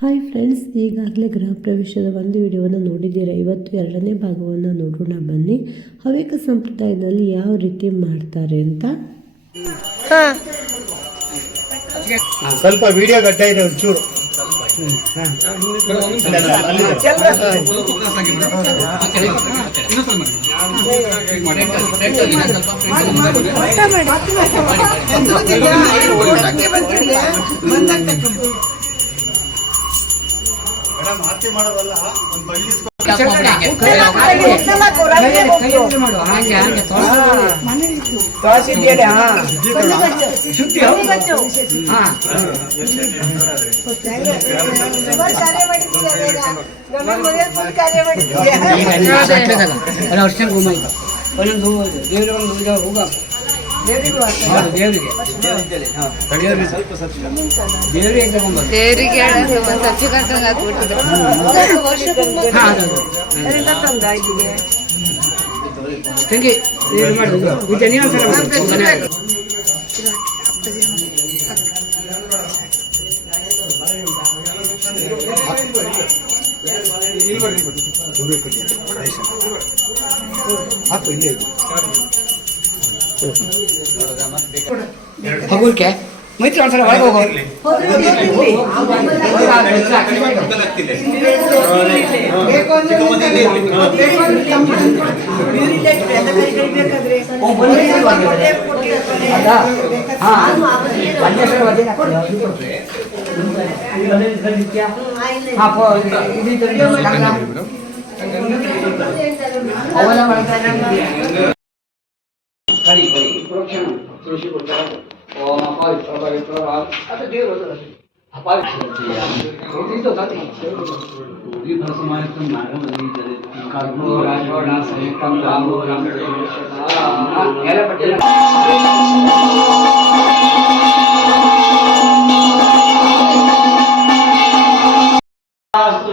Hi friends, ಈಗಾಗಲೇ ಗೃಹ ಪ್ರವೇಶದ ಒಂದು ವಿಡಿಯೋವನ್ನು ನೋಡಿದ್ದೀರಾ. ಇವತ್ತು ಎರಡನೇ ಭಾಗವನ್ನು ನೋಡೋಣ ಬನ್ನಿ. ಹವ್ಯಕ ಸಂಪ್ರದಾಯದಲ್ಲಿ ಯಾವ ರೀತಿ ಮಾಡ್ತಾರೆ ಅಂತ. ಸ್ವಲ್ಪ ವಿಡಿಯೋ ಗಡ್ಡ ಇದೆ ಒಂಚೂರು. ಆರತಿ ಮಾಡೋದಲ್ಲ, ಒಂದು ಬಳ್ಳಿ ಹಗುಲ್ಕೆ ಮೈತ್ರಿ ಒಂದ್ಸಲ ಒಳಗೆ ಹೋಗೋರು ತುಳಸಿ ಕೊಡ್ತಾರೆ. ಓಂ ಅಪಾವಿತ್ರ ಪವಿತ್ರ ಅದು ದೇವರು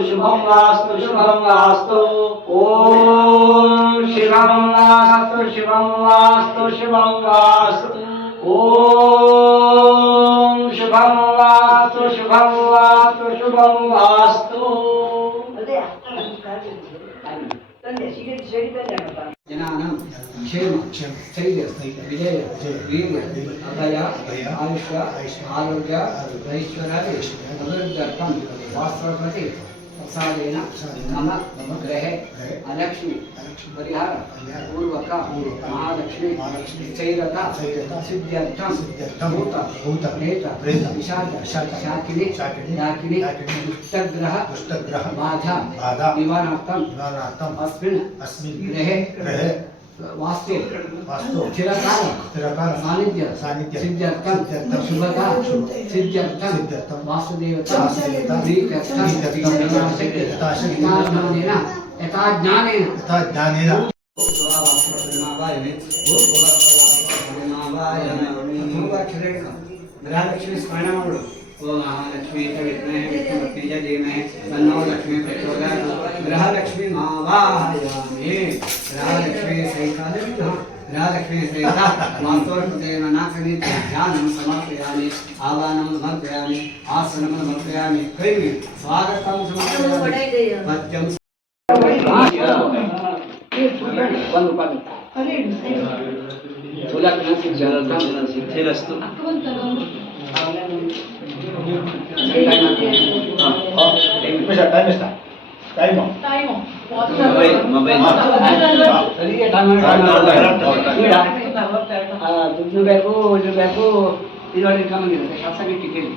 ಶುಭಂ ವಾಸ್ತು ಶುಭಂ ವಾಸ್ತು. ಓಂ ಶಿವಂ ವಾಸ್ತು ಶಿವಂ ವಾಸ್ತು ಶಿವಂ ವಾಸ್ತು. ಓಂ ಶುಭಂ ವಾಸ್ತು ಶುಭಂ ವಾಸ್ತು ಶುಭಂ ವಾಸ್ತು. ಜನಾನಾಂ ಕ್ಷೇಮ ಸ್ಥೈರ್ಯ ವಿಜಯ ವೀರ್ಯ ಅಭಯ ಆಯುಷ್ಯ ಆರೋಗ್ಯ ಐಶ್ವರ್ಯ ಅಭಿವೃದ್ಧರ್ಥಂ ವಾಸ್ತವಪತಿ ಪ್ರಸಾದೇನ ನಮ ಗ್ರಹೆ ಅಲಕ್ಷ್ಮಿ ಪರಿಹಾರ ಪೂರ್ವಕ ಮಹಾಲಕ್ಷ್ಮಿ ಚೈರತ ಸಿದ್ಧ್ಯರ್ಥಂ ಭೂತ ಪ್ರೇತ ವಿಷಾದ ಶಾಕಿನಿ ಯಾಕಿನಿ ದುಷ್ಟಗ್ರಹ ಬಾಧಾ ನಿವಾರಣಾರ್ಥಂ ಅಸ್ಮಿನ್ ಗ್ರಹೆ ವಾಸ್ತು ಚಿರಕಾಲ ಸಾನ್ನಿಧ್ಯ ಸಿದ್ಧ್ಯರ್ಥಂ ಶುಭತಾ ಸಿದ್ಧ್ಯರ್ಥಂ ವಾಸುದೇವತಾ ಯಥಾಜ್ಞಾನೇನ ಗೃಹಲಕ್ಷ್ಮಿ ಸ್ಮರಣ ಮಾಡು. ಓಂ ಮಹಾಲಕ್ಷ್ಮೀ ವಿದ್ಮಹೇ ವಿಷ್ಣುಪತ್ನಿ ಚ ಧೀಮಹಿ ತನ್ನೋ ಲಕ್ಷ್ಮೀ ಪ್ರಚೋದಯಾತ್. ಗೃಹಲಕ್ಷ್ಮಿ ಆವಾಹಯಾಮಿ. ಗೃಹಲಕ್ಷ್ಮೀ ಸಹಿತ ಗೃಹಲಕ್ಷ್ಮೀ ಸಹಿತ ಮಾತೋರ್ಪದೇನ ನಾಕನಿ ಧ್ಯಾನಂ ಸಮರ್ಪಯಾಮಿ. ಆವಾಹನಂ ಸಮರ್ಪಯಾಮಿ. ಆಸನಂ ಸಮರ್ಪಯಾಮಿ. ಕೈ ಸ್ವಾಗತಂ ಸಮರ್ಪಯಾಮಿ. ಮಧ್ಯಂ ಒಂದು ಪದ ಸಿದ್ಧಿರಸ್ತು. ದುಡ್ಡು ಬೇಕು ಇದು ಬೇಕು ಇದೊಳಗೆ ಇಟ್ಕೊಂಡಿರುತ್ತೆ. ಶಾಸಕ ಟಿಕೆಟ್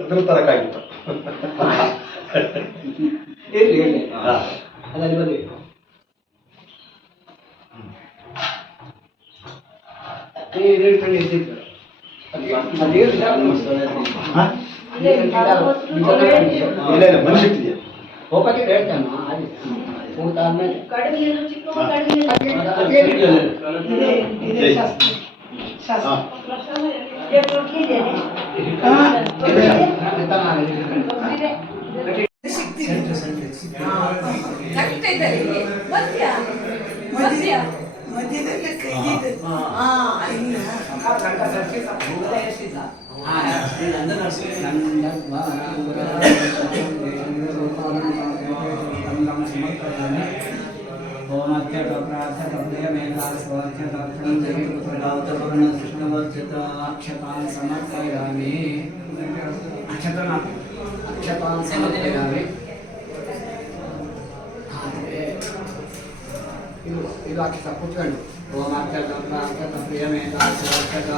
ಅದ್ರ ತರಕಾಗಿತ್ತು. ಹೇಳಿ ಅದಲ್ಲಿ ಬನ್ನಿ. ಮನುಷ್ಯ ಹೋಗಕ್ಕೆ ಹೇಳ್ತಾನ ಊಟ ಆದ್ಮೇಲೆ ಇದು ಅಕ್ಷತ ಕೂತ್ಕೊಂಡು ಓಂ ಅಕ್ಷತ ಪ್ರಾಕ್ಷತ ಪ್ರಿಯಮೇತ ಅಕ್ಷತ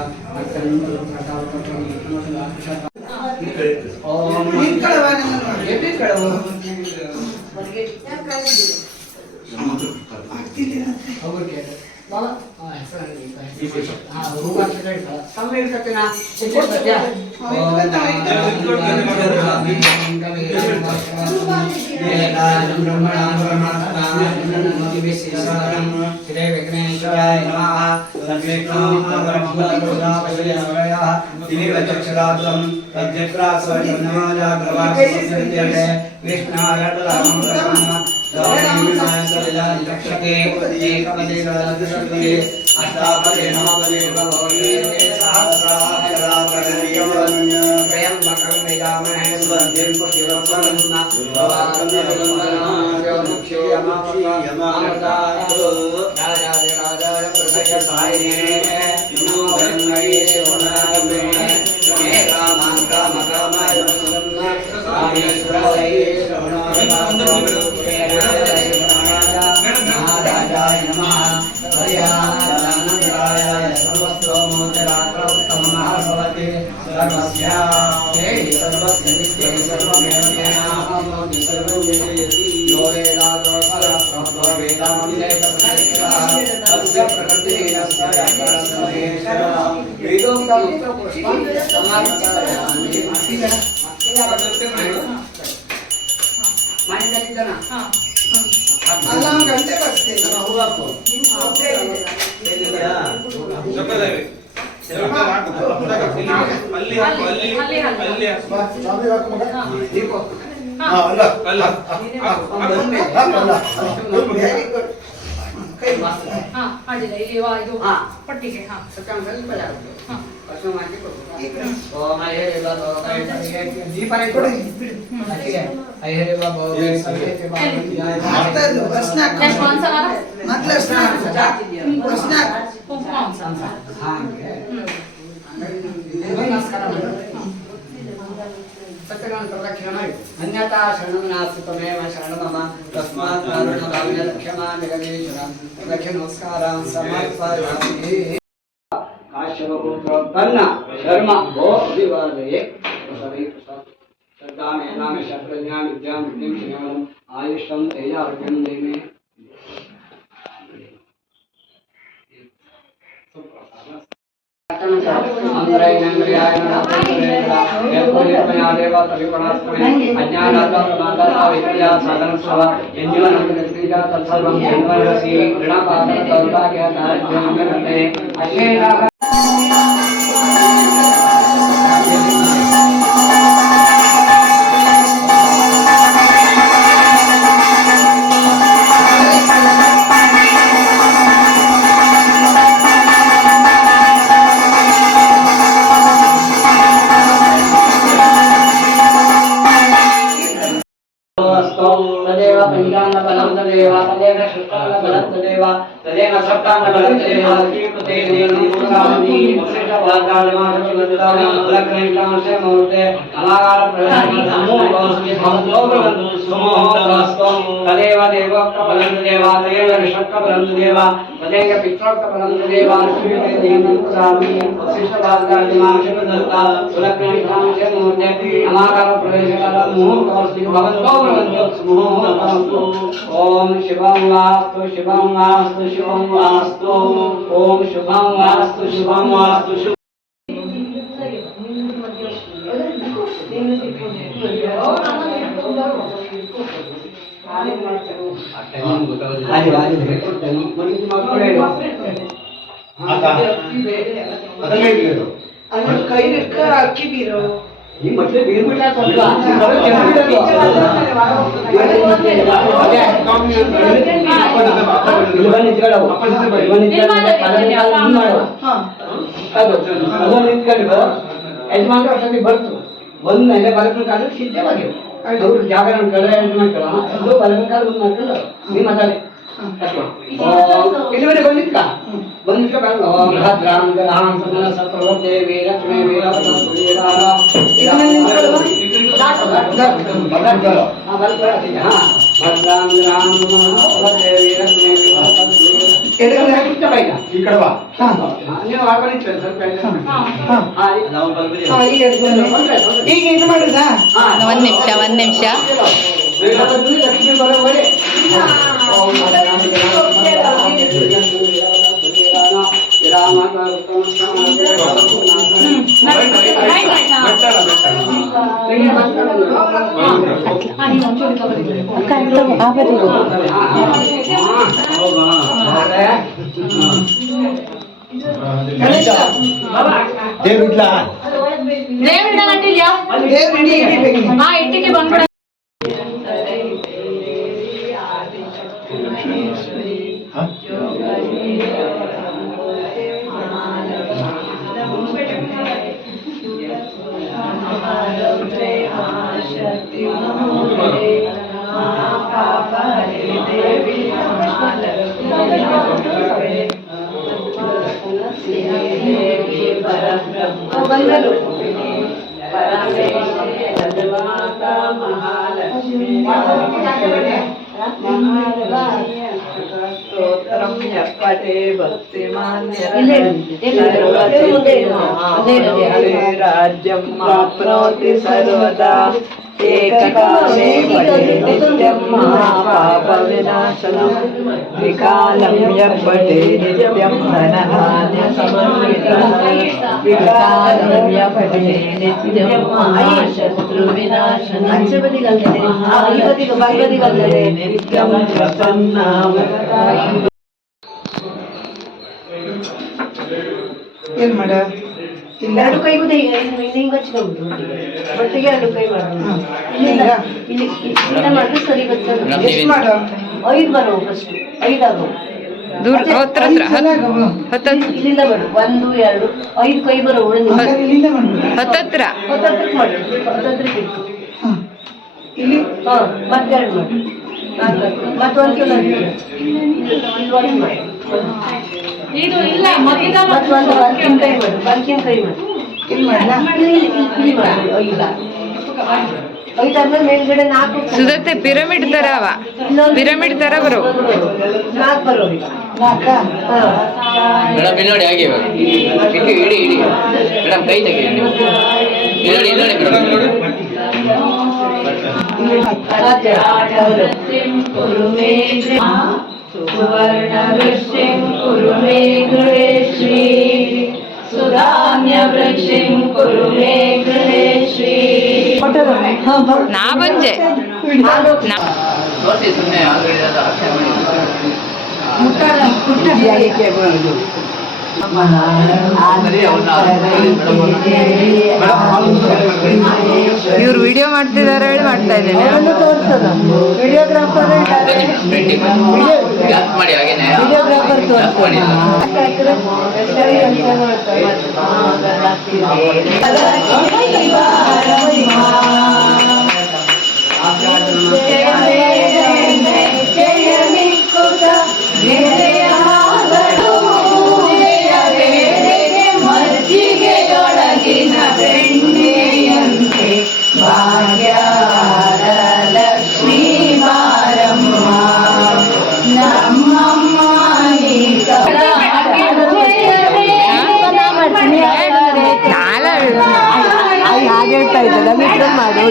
ಗಂಟೆ ಬರ್ತೀನಿ ಪಟ್ಟಿಗೆ अन्यथा शरणं नास्ति त्वमेव शरणं मम तस्मात् क्षमा जगदीश्वर नमस्कारां समर्पयामि काश्यपपुत्रपन्न शर्मा भो अभिवादये श्रद्धा मेधां शत्रज्ञां विद्यां बुद्धिं श्रीमन् आयुष्यं तेजारोग्यं देमे तदेव पंचांगबलं तदेव तदेव शुक्लांगबलं तदेव तदेव सप्तांगबलं तदेव श्रीकृते नूरामि श्रेष्ठवादानमाचलदानं लग्नेकांशे मुहूर्ते अनागार प्रवेशं समूहकोस्मि भवन्तोभवन्तु समूहोक्तमस्तु तदेव देवोक्तबलं तदेव तदेव ऋषक्तबलं तदेव तदेव पित्रोक्तबलं तदेव श्रीकृते नूरामि श्रेष्ठवादानमाचलदानं लग्नेकांशे मुहूर्ते अनागार प्रवेशं समूहकोस्मि भवन्तोभवन्तु ओम शिवं वास्तु शिवं वास्तु शिवं वास्तु ओम शुभं वास्तु शुभं वास्तु ಕೈ ಅಕ್ಕಿ ಬೀರೋ ಈ ಮತ್ತೆ ಬೀಳ್ಬಿಟ್ಟ ಸ್ವಲ್ಪ ಯಜಮಾನ್ರು ಅಷ್ಟೊತ್ತಿಗೆ ಬರ್ತು ಬಂದ ಮೇಲೆ ಬಲಕಂಕಾಲ ಸಿದ್ಧವಾಗಿರು ಅವ್ರು ಜಾಗರಣ ಕಡೆ ಯಜಮಾನ್ಕಲ್ಲ ಅದು ಬಲಕಂಕಾಲ ಬಂದು ಮಾಡ್ಕೊಂಡು ನೀವು ಮಾತಾಡಿ ಇಲ್ಲಿವರೆ ಬಂದಿದ್ಕ ಬಂದಿದ್ಕ ದೇವಿ ಲಕ್ಷ್ಮೀ ಈ ಕಡವಾ ನೀವು ಆಡ್ಕೊಂಡಿರ್ತೀರ ಸ್ವಲ್ಪ ಈಗ ಇದು ಮಾಡುದಾ ಒಂದ್ ನಿಮಿಷ ಲಕ್ಷ್ಮೀ ಬರೋವರೆ ದೇವ್ ಇಡ್ಲಾ ಇಟ್ಟಿಗೆ ಬಂದ್ಬಿಡ राज्यं प्राप्नोति सर्वदा एककाले नित्यं महापापविनाशनं विकालं यः पठे नित्यं धनधान्यसमन्वितः विकालं यः पठे नित्यं महाशत्रुविनाशनं नित्यं प्रसन्नावतारः ಏನು ಮಾಡ ಎರಡು ಕೈ ಬುದ್ಧಿ ಹಿಂಗೆ ಹಚ್ಕೊಂಡು ಒಟ್ಟಿಗೆ ಎರಡು ಕೈ ಮಾಡೋದು ಇಲ್ಲಿಂದ ಮಾಡಿದ್ರೆ ಸರಿ ಬರ್ತದೆ ಎಷ್ಟು ಮಾಡು 5 ಬರೋ ಫಸ್ಟ್ 5 ಆಗೋ ದೂರ ಹತ್ರ ಇಲ್ಲಿಂದ ಬರು 1 2 5 ಕೈ ಬರೋ ಇಲ್ಲಿಂದ ಮಾಡ್ಬಿಡು ಹತ್ತತ್ರ ಮಾಡಿ ಹತ್ತತ್ರಕ್ಕೆ ಇಟ್ಟು ಇಲ್ಲಿ ಮತ್ತೆ 2 ಮಾಡಿ ಮತ್ತೆ 1 ಕಿಲೋ ಮಾಡಿ ಇದು ಇಲ್ಲ ಮತ್ತೊಂದು ಬಲ್ಕಿನಕಾಯಿ ಮಾಡಿ ಇಲ್ಲಿ ಮಾಡಲಾ ಇಲ್ಲಿ ಮಾಡಿ 5 ಆದ್ಮೇಲೆ ಮೇಲ್ಗಡೆ 4 ಸುದತ್ತೆ ಪಿರಮಿಡ್ ತರ ಅವ ಪಿರಮಿಡ್ ತರ ಬರೋ 4 ಬರೋ ನಾಲ್ಕಾ ಮೇಡಮ್ ಇಲ್ಲಿ ನೋಡಿ ಹಾಗೆ ಇವಾಗ ಇಡಿ ಇಡಿ ಇಡಿ ಮೇಡಮ್ ಕೈ ತೆಗಿ ಇಲ್ಲಿ ನೋಡಿ ಮೇಡಮ್ सुवर्णवृक्षिं कुरु मे गृहे श्री सुधान्यवृक्षिं कुरु मे गृहे श्री ನಾ ಬಂಜೆ ತೋರಿಸಿ ಸುಮ್ಮನೆ ಆಲ್ರೆಡಿ ಅದು ಅಕ್ಷರ ಇವ್ರು ವಿಡಿಯೋ ಮಾಡ್ತಿದಾರ ಹೇಳಿ ಮಾಡ್ತಾ ಇದ್ದೇನೆ ವಿಡಿಯೋಗ್ರಾಫರ್ ಜಾಸ್ತಿ ಮಾಡಿ ಹಾಗೇನೆ ವಿಡಿಯೋಗ್ರಾಫರ್ ಜಾಸ್ತಿ ಮಾಡಿ ಲಕ್ಷ್ಮೀ ಬಾರಮ್ಮ ನಮ್ಮಮ್ಮ ಹಾಗೆ ಹೇಳ್ತಾ ಇದ್ದಲ್ಲ ಮಾಡು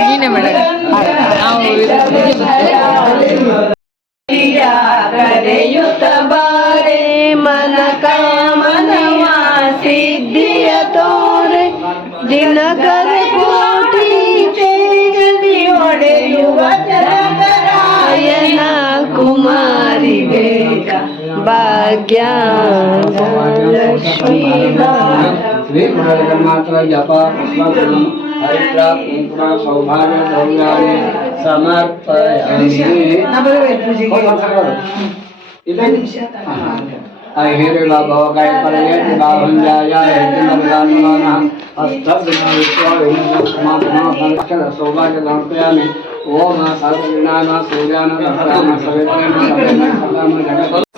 ನೀನೇ ಮೇಡ ಕರೆಯುತ್ತ ಬಾರೆ ಮನ ಕಾಮನವ ಸಿದ್ಧಿಯ ತೋರೆ ದಿನಕರ ಕೋಟಿ ತೇಜದಿ ಒಡೆಯುವ ಚರಕರಾಯನ ಕುಮಾರಿ ಬೇಗ ಭಾಗ್ಯ ಲಕ್ಷ್ಮೀ ಮಾತ್ರ ಜಪ हरिद्र कुंकुम सौभाग्य द्रव्याणि समर्पयामि अहिरेला भवगाय परयति बाहुल्याय हेतुमर्गानुमानः अष्टविना विश्वाविष्णुमात्मा संचल सौभाग्य समर्पयामि ओम सर्वविनाम सूर्यान लहराम सवेत्रेण सवेत्रेण जगत्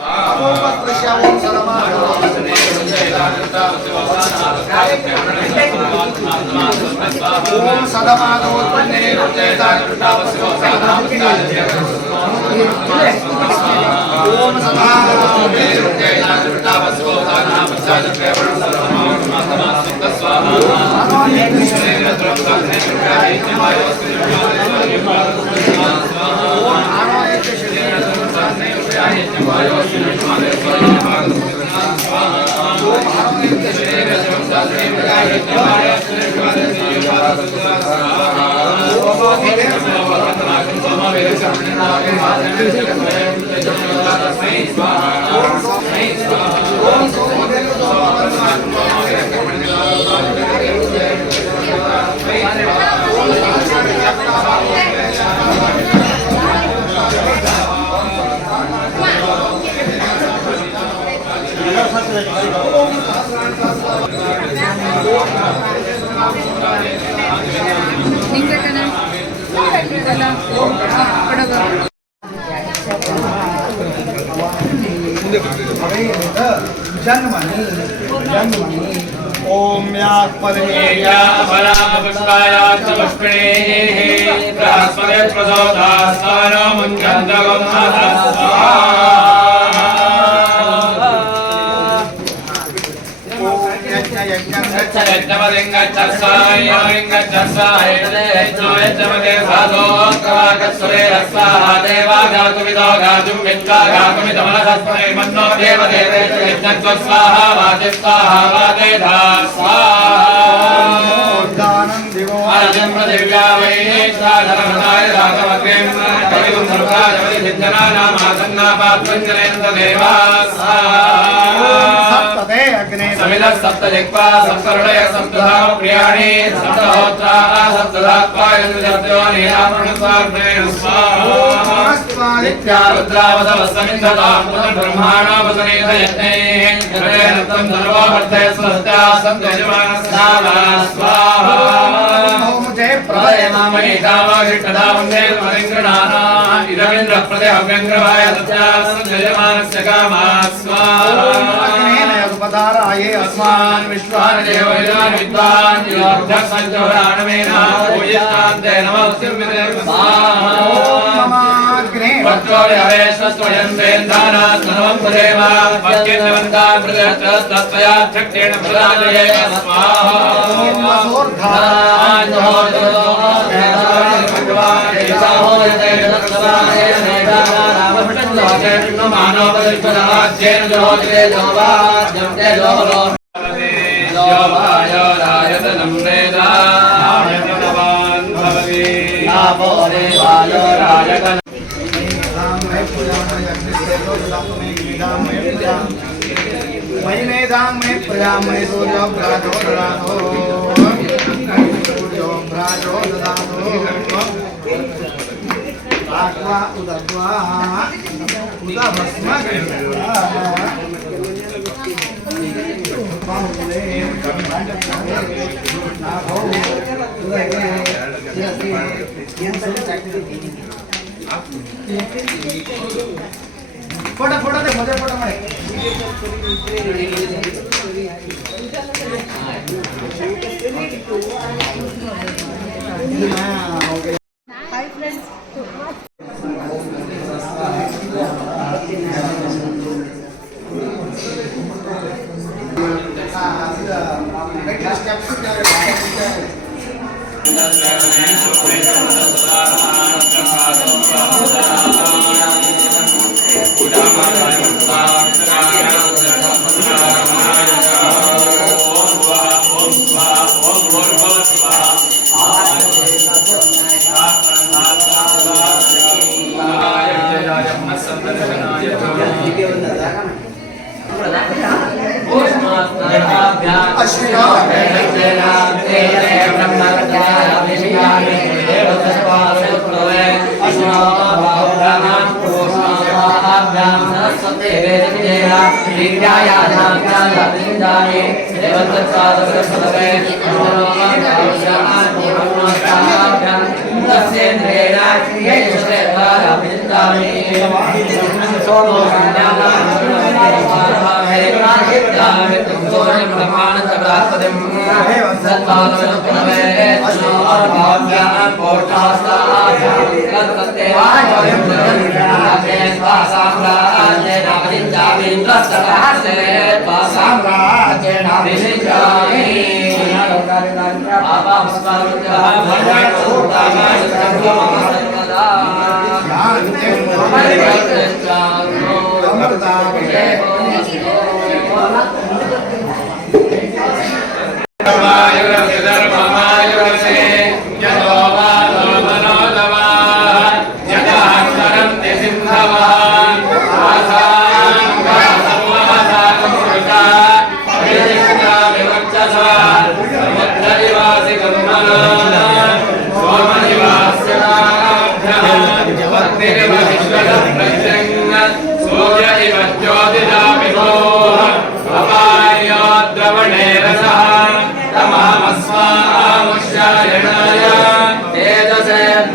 ओम या परमेया पुष्पाया पुष्पिणे बृहस्पति प्रचोदयात् मुञ्चन्दगं समिल सप्तजिह्वा सप्तहृदय सप्तधा प्रियाणि सप्तहोत्रा सप्तधात्वा यज्ञोनि आपणस्वार्पणेन स्वाहा नित्यारुद्रावसवस्समिन्धतां पुनर्ब्रह्माणो वसनेन यज्ञैः हृदयरत्नं सर्वोऽर्थे स्वस्त्या सन्त्यजमानस्नामा स्वाहा प्रलयमामहि कामाभिष्टदा वन्दे मलिङ्गणाना इदमिन्द्रः प्रत्यहव्यङ्ग्रवाय तस्या सन्त्यजमानस्य कामा स्वाहा पदाराये अस्मान् विश्वान् देवैलान् विद्वान् योऽभ्यः सञ्चोराणमेना पूजितान्ते नमस्ते वक्त्रोरि हरेश्वस्वयन्तेन्द्रानात् नमः पुरेवा भक्तिर्निवन्तान् प्रदर्शस्तत्त्वया शक्तेन प्रदाजये स्वाहा भगवान् ईशाहोदते जगत्सभाये नेतानामभटन् मानवपरिष्पदाज्येन जोहोदे जोवाद्यं ते जोलो जोवायोरायतनं वेदा आयतनवान् भवति नापो देवायोरायतन मयिमेधामय प्रजामय सूर्योग्राजो ददातो सूर्योग्राजो ददातो आत्मा उदत्वा उदभस्म फोटो फोटो दे मुझे फोटो मारे हाय फ्रेंड्स अश्विना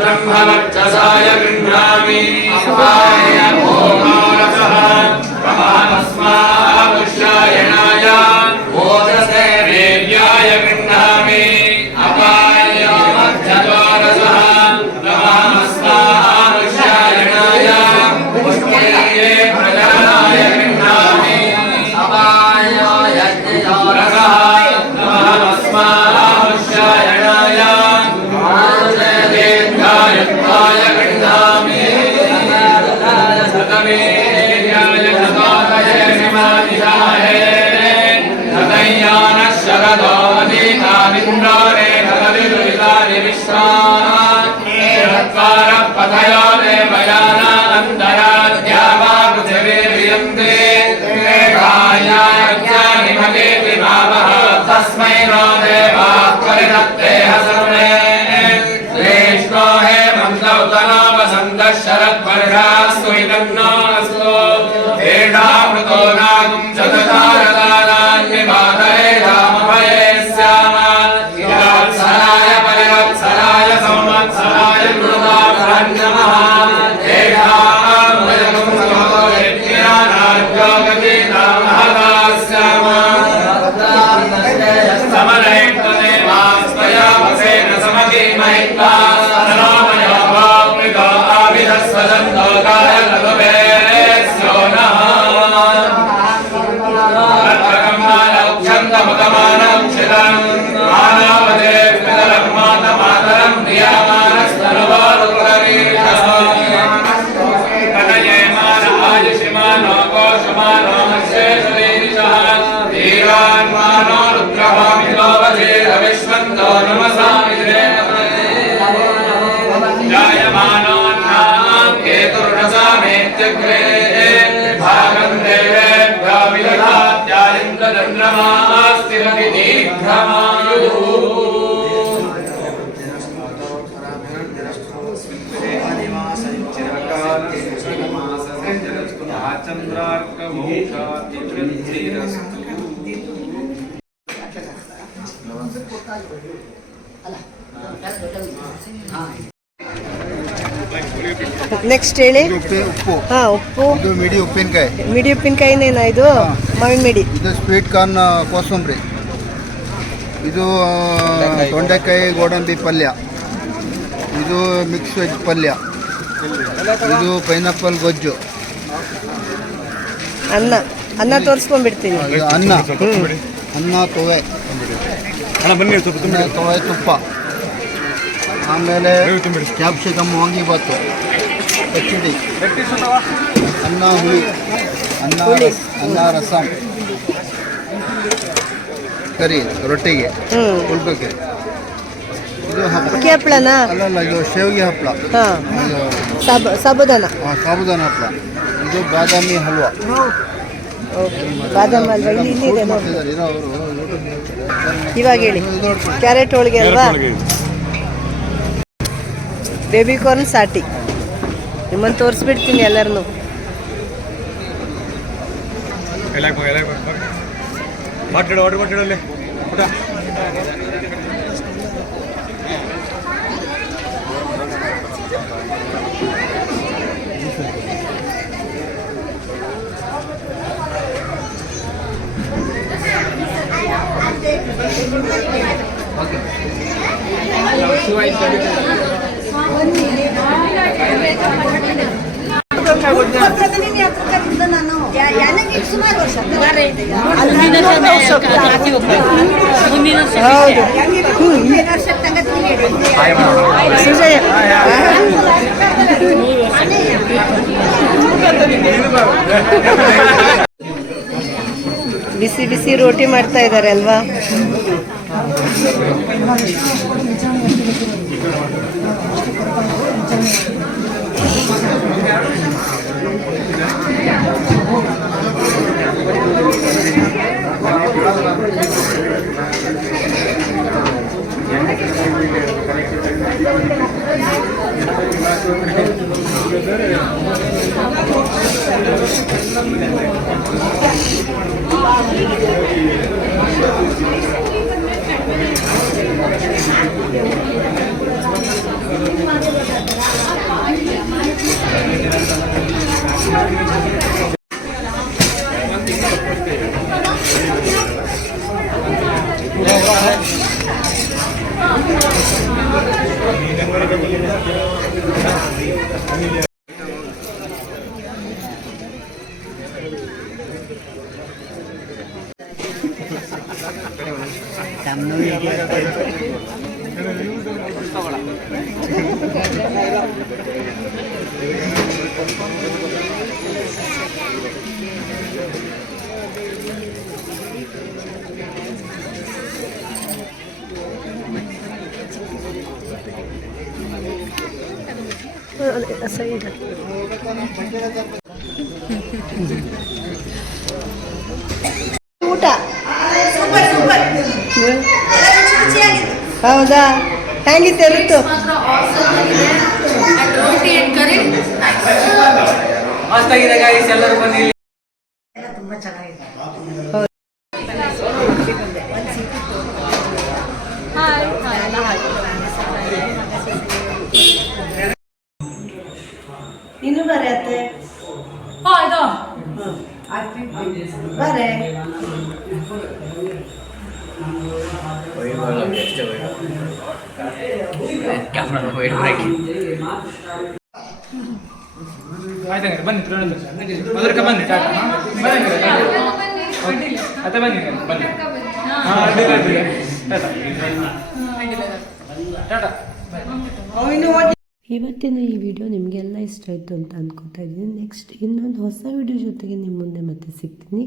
ब्रह्मवर्चसाय गृह्णामि प्रमाणस्मामुष्यायणाय ओजसे देव्याय गृह्णामि अपाय मध्यद्वारसः प्रमाणस्मामुष्यायणाय पुष्पये प्रजानाय गृह्णामि अपाय यज्ञयोरसः प्रमाणस्मामुष्यायणाय तस्मै नो देवाः परिणत्तेः सर्वे श्रेष्ठो हे मन्दौतनो वसन्तः शरद्वर्षास्तु इदन्नास्तु एषामृतो नागुं चतुतारदानान्यपादये रामभये स्याम वत्सराय परिवत्सराय संवत्सराय मृदाभरन्नमः एषां वयगुं स्तो यज्ञानाद्यो गतीनामहदा स्याम समनैक्तदेवास्मया वसेन समधीमहित्वा सरोमयो वाप्रितो आविधस्वदन्तोकाय लघुवेस्यो नः रत्नकम्मानौक्षन्तमुदमानौक्षितम् मानवदे पितरं मातमातरं प्रियामानस्तनुवारुप्रवीषः कनये मान आयुषिमानो कोशमानो हर्षेशरीरिषः वीरान्मानो रुद्रभामितो वधेरविश्वन्तो नमसामि जायमानोऽन्नां केतुर्नसामेत्यग्रे भागं देवेभ्यो विदधात्यायन्द्रचन्द्रमास्तिरति दीर्घमायुः ನೆಕ್ಸ್ಟ್ ಹೇಳಿ. ಉಪ್ಪು ಹಾ, ಉಪ್ಪು, ಇದು ಮಿಡಿ ಉಪ್ಪಿನಕಾಯಿ, ಮಿಡಿ ಉಪ್ಪಿನಕಾಯಿನೇನಾ ಇದು? ಮಾವಿನ ಮಿಡಿ. ಇದು ಸ್ವೀಟ್ ಕಾರ್ನ್ ಕೋಸಂಬರಿ, ಇದು ತೊಂಡೆಕಾಯಿ ಗೋಡಂಬಿ ಪಲ್ಯ, ಇದು ಮಿಕ್ಸ್ ವೆಜ್ ಪಲ್ಯ, ಇದು ಪೈನಾಪಲ್ ಗೊಜ್ಜು, ಅನ್ನ ಅನ್ನ ತೋರಿಸ್ಕೊಂಡ್ಬಿಡ್ತೀನಿ. ಇದು ಅನ್ನ ತೊವೆ ತೊವೆ ತುಪ್ಪ, ಆಮೇಲೆ ಕ್ಯಾಪ್ಸಿಕಮ್ ವಾಂಗಿಬಾತು, ಪಚ್ಚಡಿ, ಅನ್ನ ಹುಳಿ, ಅನ್ನ ರಸಂ, ಕರಿ ರೊಟ್ಟಿಗೆ ಉಳ್ಬೇಕು. ಇದು ಹಪ್ಪಳನಾ? ಅಲ್ಲಲ್ಲ, ಇದು ಶಾವಿಗೆ ಹಪ್ಪಳ, ಸಾಬುದಾನ ಸಾಬುದಾನ ಹಪ್ಪಳ. ಇದು ಬಾದಾಮಿ ಹಲ್ವಾ. ಬಾದಾಮಿ ಹಲ್ವಾ ಇಲ್ಲಿ ಇದೆ ನೋಡಿ. ಇವಾಗ ಹೇಳಿ. ಕ್ಯಾರೆಟ್ ಹೋಳಿಗೆ ಅಲ್ವಾ? ಬೇಬಿ ಕಾರ್ನ್ ಸಾಟಿ. ನಿಮ್ಮನ್ನು ತೋರಿಸ್ಬಿಡ್ತೀನಿ ಎಲ್ಲರನ್ನು. ಮಾತಾಡು ಆರ್ಡರ್ ಮಾತಾಡಲ್ಲಿ ಊಟ ಬಿಸಿ ಬಿಸಿ ರೋಟಿ ಮಾಡ್ತಾ ಇದ್ದಾರೆ ಅಲ್ವಾ? ಊಟ ಹೌದಾ? ಹೇಗಿತ್ತು ಋತು? ಇನ್ನು ಬರೇ ಅತ್ತೆ ಬರೇ ಆಯ್ತು ಬನ್ನಿ ಅದಕ್ಕೆ ಬನ್ನಿ ಟಾಟಾ ಬನ್ನಿ ಅತ್ತೆ ಬನ್ನಿ ಬನ್ನಿ ಟಾಟಾ. ಇವತ್ತಿನ ಈ ವಿಡಿಯೋ ನಿಮಗೆಲ್ಲ ಇಷ್ಟ ಆಯಿತು ಅಂತ ಅಂದ್ಕೊತಾ ಇದ್ದೀನಿ. ನೆಕ್ಸ್ಟ್ ಇನ್ನೊಂದು ಹೊಸ ವಿಡಿಯೋ ಜೊತೆಗೆ ನಿಮ್ಮ ಮುಂದೆ ಮತ್ತೆ ಸಿಗ್ತೀನಿ.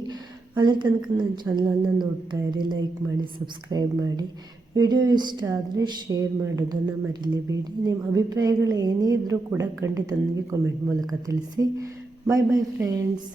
ಅಲ್ಲಿ ತನಕ ನನ್ನ ಚಾನಲನ್ನು ನೋಡ್ತಾ ಇರಿ, ಲೈಕ್ ಮಾಡಿ, ಸಬ್ಸ್ಕ್ರೈಬ್ ಮಾಡಿ. ವಿಡಿಯೋ ಇಷ್ಟ ಆದರೆ ಶೇರ್ ಮಾಡೋದನ್ನು ಮರಿಲೇಬೇಡಿ. ನಿಮ್ಮ ಅಭಿಪ್ರಾಯಗಳು ಏನೇ ಇದ್ದರೂ ಕೂಡ ಖಂಡಿತ ನನಗೆ ಕಾಮೆಂಟ್ ಮೂಲಕ ತಿಳಿಸಿ. ಬಾಯ್ ಬಾಯ್ ಫ್ರೆಂಡ್ಸ್.